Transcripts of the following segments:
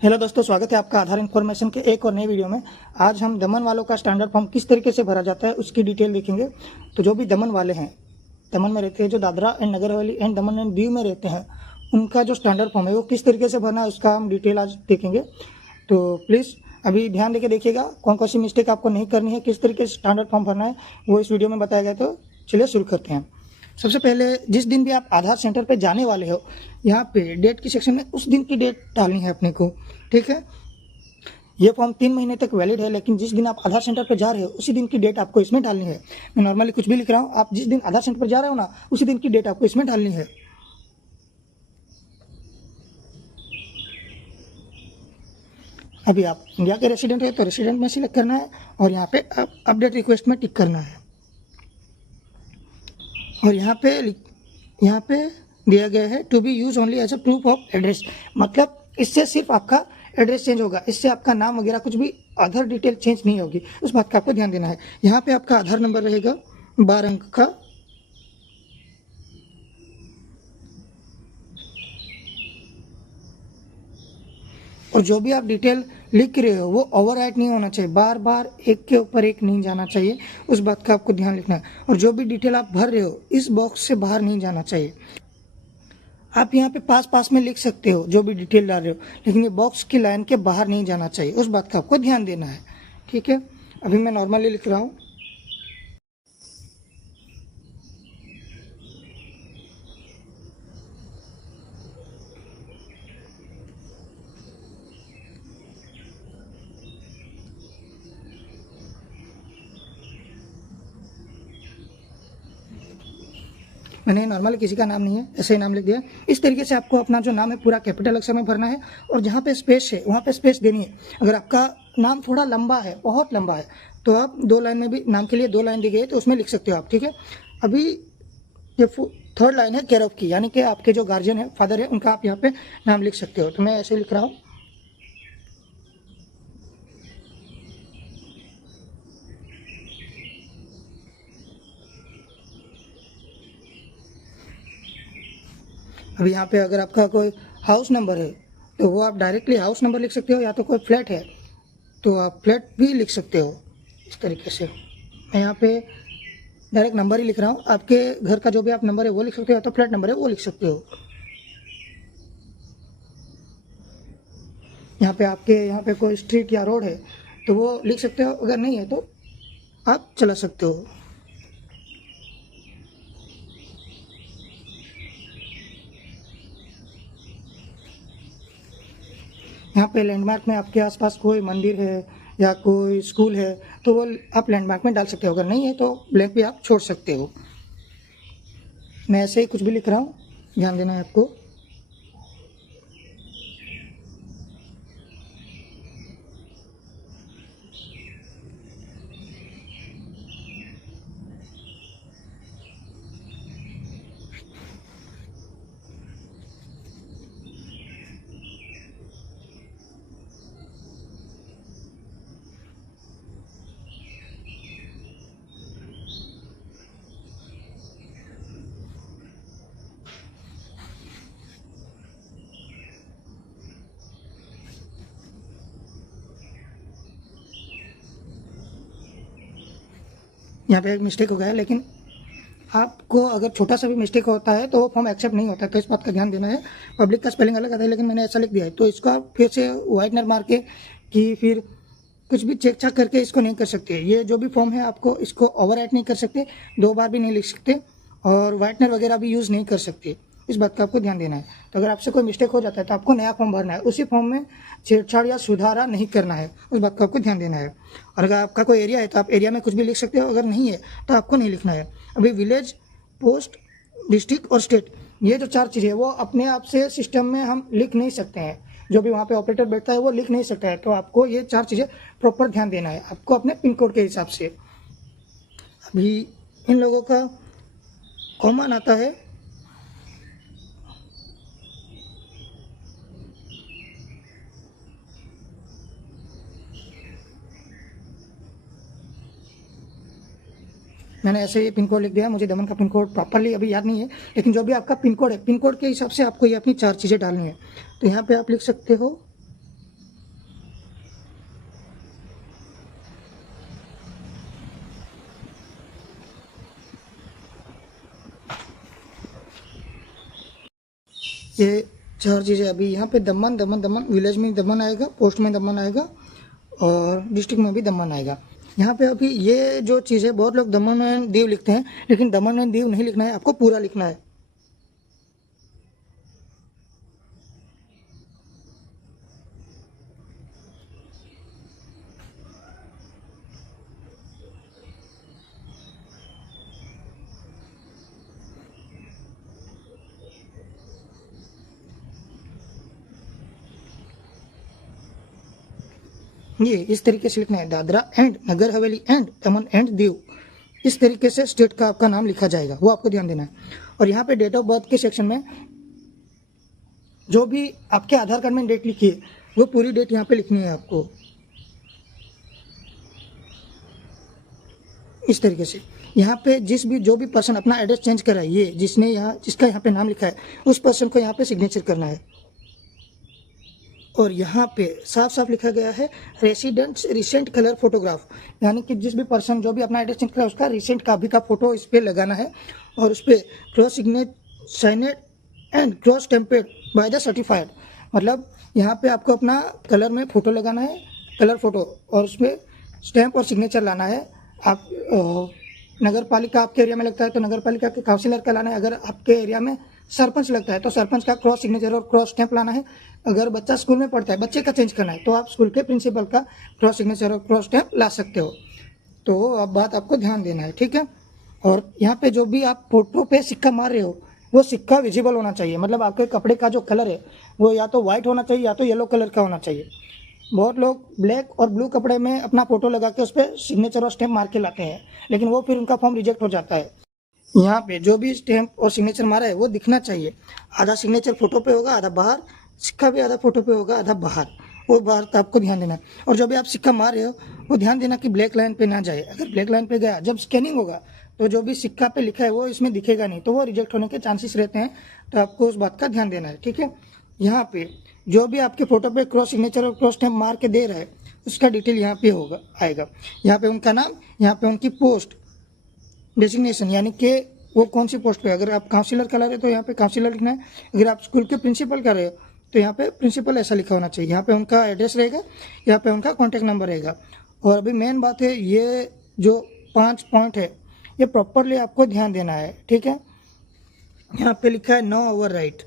Hello दोस्तों, स्वागत है आपका आधार इन्फॉर्मेशन के एक और नए वीडियो में। आज हम दमन वालों का स्टैंडर्ड फॉर्म किस तरीके से भरा जाता है उसकी डिटेल देखेंगे। तो जो भी दमन वाले हैं, दमन में रहते हैं, जो Dadra and Nagar Haveli and Daman and Diu में रहते हैं, उनका जो स्टैंडर्ड फॉर्म है वो किस तरीके से भरना है उसका हम डिटेल आज देखेंगे। तो प्लीज़ अभी ध्यान देके देखिएगा, कौन कौन सी मिस्टेक आपको नहीं करनी है, किस तरीके से स्टैंडर्ड फॉर्म भरना है वो इस वीडियो में बताया गया। तो चलिए शुरू करते हैं। सबसे पहले जिस दिन भी आप आधार सेंटर पे जाने वाले हो, यहाँ पे डेट की सेक्शन में उस दिन की डेट डालनी है अपने को, ठीक है। ये फॉर्म 3 महीने तक वैलिड है, लेकिन जिस दिन आप आधार सेंटर पर जा रहे हो उसी दिन की डेट आपको इसमें डालनी है। मैं नॉर्मली कुछ भी लिख रहा हूँ, आप जिस दिन आधार सेंटर पर जा रहे हो ना उसी दिन की डेट आपको इसमें डालनी है। अभी आप इंडिया के रेसिडेंट है तो रेसिडेंट में सिलेक्ट करना है और यहाँ पे अपडेट रिक्वेस्ट में टिक करना है। और यहाँ पे दिया गया है to be use only as a proof of address, मतलब इससे सिर्फ आपका एड्रेस चेंज होगा, इससे आपका नाम वगैरह कुछ भी अदर डिटेल चेंज नहीं होगी। उस बात का आपको ध्यान देना है। यहाँ पे आपका आधार नंबर रहेगा 12 अंक का, और जो भी आप डिटेल लिख रहे हो वो ओवरराइट नहीं होना चाहिए, बार बार एक के ऊपर एक नहीं जाना चाहिए। उस बात का आपको ध्यान रखना है। और जो भी डिटेल आप भर रहे हो इस बॉक्स से बाहर नहीं जाना चाहिए। आप यहाँ पे पास में लिख सकते हो जो भी डिटेल डाल रहे हो, लेकिन ये बॉक्स की लाइन के बाहर नहीं जाना चाहिए। उस बात का आपको ध्यान देना है, ठीक है। अभी मैं नॉर्मली लिख रहा हूँ। मैंने नॉर्मली किसी का नाम नहीं है, ऐसे ही नाम लिख दिया। इस तरीके से आपको अपना जो नाम है पूरा कैपिटल अक्षर में भरना है, और जहाँ पे स्पेस है वहाँ पे स्पेस देनी है। अगर आपका नाम थोड़ा लंबा है, बहुत लंबा है, तो आप 2 लाइन में भी, नाम के लिए 2 लाइन दी गई है तो उसमें लिख सकते हो आप, ठीक है। अभी ये 3rd लाइन है केयर ऑफ की, यानी कि आपके जो गार्जियन है, फादर है, उनका आप यहाँ पे नाम लिख सकते हो। तो मैं ऐसे लिख रहा हूँ। अभी यहाँ पे अगर आपका कोई हाउस नंबर है तो वो आप डायरेक्टली हाउस नंबर लिख सकते हो, या तो कोई फ्लैट है तो आप फ्लैट भी लिख सकते हो। इस तरीके से मैं यहाँ पे डायरेक्ट नंबर ही लिख रहा हूँ। आपके घर का जो भी आप नंबर है वो लिख सकते हो, या तो फ्लैट नंबर है वो लिख सकते हो। यहाँ पे आपके यहाँ पे कोई स्ट्रीट या रोड है तो वो लिख सकते हो, अगर नहीं है तो आप चला सकते हो। यहाँ पे लैंडमार्क में आपके आसपास कोई मंदिर है या कोई स्कूल है तो वो आप लैंडमार्क में डाल सकते हो, अगर नहीं है तो ब्लैंक भी आप छोड़ सकते हो। मैं ऐसे ही कुछ भी लिख रहा हूँ, ध्यान देना है आपको। यहाँ पे एक मिस्टेक हो गया है, लेकिन आपको अगर छोटा सा भी मिस्टेक होता है तो वो फॉर्म एक्सेप्ट नहीं होता है, तो इस बात का ध्यान देना है। पब्लिक का स्पेलिंग अलग आता है, लेकिन मैंने ऐसा लिख दिया है तो इसको आप फिर से वाइटनर मार के कि फिर कुछ भी चेक चाक करके इसको नहीं कर सकते। ये जो भी फॉर्म है आपको इसको ओवरराइट नहीं कर सकते, 2 बार भी नहीं लिख सकते, और वाइटनर वगैरह भी यूज़ नहीं कर सकते। इस बात का आपको ध्यान देना है। तो अगर आपसे कोई मिस्टेक हो जाता है तो आपको नया फॉर्म भरना है, उसी फॉर्म में छेड़छाड़ या सुधारा नहीं करना है। उस बात का आपको ध्यान देना है। और अगर आपका कोई एरिया है तो आप एरिया में कुछ भी लिख सकते हो, अगर नहीं है तो आपको नहीं लिखना है। अभी विलेज, पोस्ट, डिस्ट्रिक्ट और स्टेट, ये जो 4 चीज़ें वो अपने आप से सिस्टम में हम लिख नहीं सकते हैं, जो भी वहाँ पे ऑपरेटर बैठता है वो लिख नहीं सकता है। तो आपको ये 4 चीज़ें प्रॉपर ध्यान देना है, आपको अपने पिन कोड के हिसाब से। अभी इन लोगों का कॉमन आता है मैंने ऐसे ही पिन कोड लिख दिया। मुझे दमन का पिन कोड प्रॉपरली अभी याद नहीं है, लेकिन जो भी आपका पिन कोड है, पिन कोड के हिसाब से आपको ये अपनी 4 चीज़ें डालनी है। तो यहाँ पे आप लिख सकते हो ये 4 चीज़ें अभी यहाँ पे दमन दमन दमन, विलेज में दमन आएगा, पोस्ट में दमन आएगा और डिस्ट्रिक्ट में भी दमन आएगा। यहाँ पे अभी ये जो चीज़ है, बहुत लोग दमन एंड दीव लिखते हैं, लेकिन दमन एंड दीव नहीं लिखना है, आपको पूरा लिखना है। ये इस तरीके से लिखना है, Dadra and Nagar Haveli and Daman and Diu. इस तरीके से स्टेट का आपका नाम लिखा जाएगा, वो आपको ध्यान देना है। और यहाँ पे डेट ऑफ बर्थ के सेक्शन में जो भी आपके आधार कार्ड में डेट लिखी है, वो पूरी डेट यहाँ पे लिखनी है आपको, इस तरीके से। यहाँ पे जो भी पर्सन अपना एड्रेस चेंज करा है, ये जिसका यहाँ पे नाम लिखा है, उस पर्सन को यहाँ पे सिग्नेचर करना है। और यहाँ पे साफ साफ लिखा गया है रेसिडेंट्स रिसेंट कलर फोटोग्राफ, यानी कि जिस भी पर्सन जो भी अपना एड्रेस चेंज करा है, उसका रिसेंट कापी का फोटो इस पे लगाना है और उस पर cross signed and cross stampede by the certified. मतलब यहाँ पे आपको अपना कलर में फ़ोटो लगाना है, कलर फोटो, और उस पर स्टैम्प और सिग्नेचर लाना है। आप नगर पालिका आपके एरिया में लगता है तो नगर पालिका के काउंसिलर का लाना है। अगर आपके एरिया में सरपंच लगता है तो सरपंच का क्रॉस सिग्नेचर और क्रॉस स्टैम्प लाना है। अगर बच्चा स्कूल में पढ़ता है, बच्चे का चेंज करना है, तो आप स्कूल के प्रिंसिपल का क्रॉस सिग्नेचर और क्रॉस स्टैम्प ला सकते हो। तो अब बात आपको ध्यान देना है, ठीक है। और यहाँ पे जो भी आप फोटो पे सिक्का मार रहे हो, वो सिक्का विजिबल होना चाहिए। मतलब आपके कपड़े का जो कलर है वो या तो वाइट होना चाहिए या तो येलो कलर का होना चाहिए। बहुत लोग ब्लैक और ब्लू कपड़े में अपना फोटो लगा के उस पर सिग्नेचर और स्टैम्प मार के लाते हैं, लेकिन वो फिर उनका फॉर्म रिजेक्ट हो जाता है। यहाँ पे जो भी स्टैम्प और सिग्नेचर मारा है वो दिखना चाहिए। आधा सिग्नेचर फोटो पे होगा, आधा बाहर, सिक्का भी आधा फोटो पे होगा, आधा बाहर। वो बाहर तो आपको ध्यान देना है। और जो भी आप सिक्का मार रहे हो वो ध्यान देना कि ब्लैक लाइन पे ना जाए। अगर ब्लैक लाइन पे गया, जब स्कैनिंग होगा तो जो भी सिक्का पे लिखा है वो इसमें दिखेगा नहीं, तो वो रिजेक्ट होने के चांसेस रहते हैं। तो आपको उस बात का ध्यान देना है, ठीक है। यहाँ पे जो भी आपके फोटो पे क्रॉस सिग्नेचर और क्रॉस स्टैम्प मार के दे रहा है, उसका डिटेल यहाँ पे होगा आएगा। यहाँ पे उनका नाम, यहाँ पे उनकी पोस्ट डेजिग्नेशन, यानी कि वो कौन सी पोस्ट पे। अगर आप काउंसिलर का ला रहे हो तो यहाँ पे काउंसिलर लिखना है। अगर आप स्कूल के प्रिंसिपल का रहे हो तो यहाँ पे प्रिंसिपल ऐसा लिखा होना चाहिए। यहाँ पे उनका एड्रेस रहेगा, यहाँ पे उनका कॉन्टैक्ट नंबर रहेगा। और अभी मेन बात है, ये जो 5 पॉइंट है ये प्रॉपरली आपको ध्यान देना है, ठीक है। यहाँ पे लिखा है नो ओवर राइट,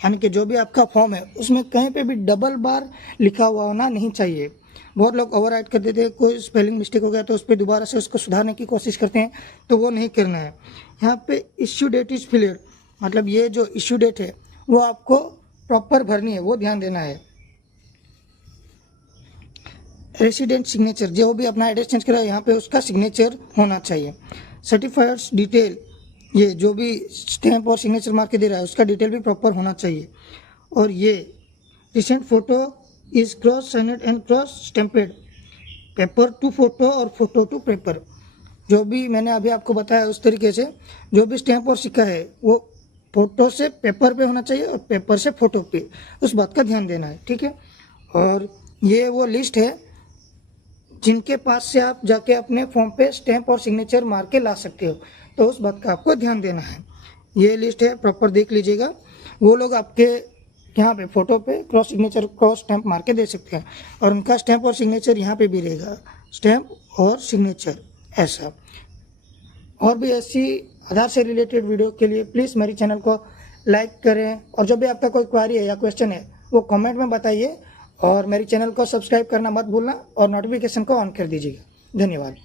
यानी कि जो भी आपका फॉर्म है उसमें कहीं पे भी डबल बार लिखा हुआ होना नहीं चाहिए। बहुत लोग ओवर राइट कर देते हैं, कोई स्पेलिंग मिस्टेक हो गया तो उस पर दोबारा से उसको सुधारने की कोशिश करते हैं, तो वो नहीं करना है। यहाँ पे इश्यू डेट इज फिल्ड, मतलब ये जो इश्यू डेट है वो आपको प्रॉपर भरनी है, वो ध्यान देना है। रेसिडेंट सिग्नेचर, जो भी अपना एड्रेस चेंज करा है यहाँ पे उसका सिग्नेचर होना चाहिए। सर्टिफाइड्स डिटेल, ये जो भी स्टैम्प और सिग्नेचर मार के दे रहा है उसका डिटेल भी प्रॉपर होना चाहिए। और ये recent photo is cross signed and cross stampede, paper two photo और फोटो टू पेपर। जो भी मैंने अभी आपको बताया उस तरीके से जो भी स्टैम्प और सिक्का है वो फोटो से पेपर पे होना चाहिए और पेपर से फोटो पे, उस बात का ध्यान देना है, ठीक है। और ये वो लिस्ट है जिनके पास से आप जाके अपने फॉर्म पे स्टैम्प और सिग्नेचर मार के ला सकते हो, तो उस बात का आपको ध्यान देना है। ये लिस्ट है, प्रॉपर देख लीजिएगा। वो लोग आपके यहाँ पे फोटो पे क्रॉस सिग्नेचर क्रॉस स्टैम्प मार के दे सकते हैं, और उनका स्टैम्प और सिग्नेचर यहाँ पे भी रहेगा, स्टैम्प और सिग्नेचर ऐसा। और भी ऐसी आधार से रिलेटेड वीडियो के लिए प्लीज़ मेरे चैनल को लाइक करें, और जो भी आपका कोई क्वेरी है या क्वेश्चन है वो कमेंट में बताइए। और मेरे चैनल को सब्सक्राइब करना मत भूलना और नोटिफिकेशन को ऑन कर दीजिएगा। धन्यवाद।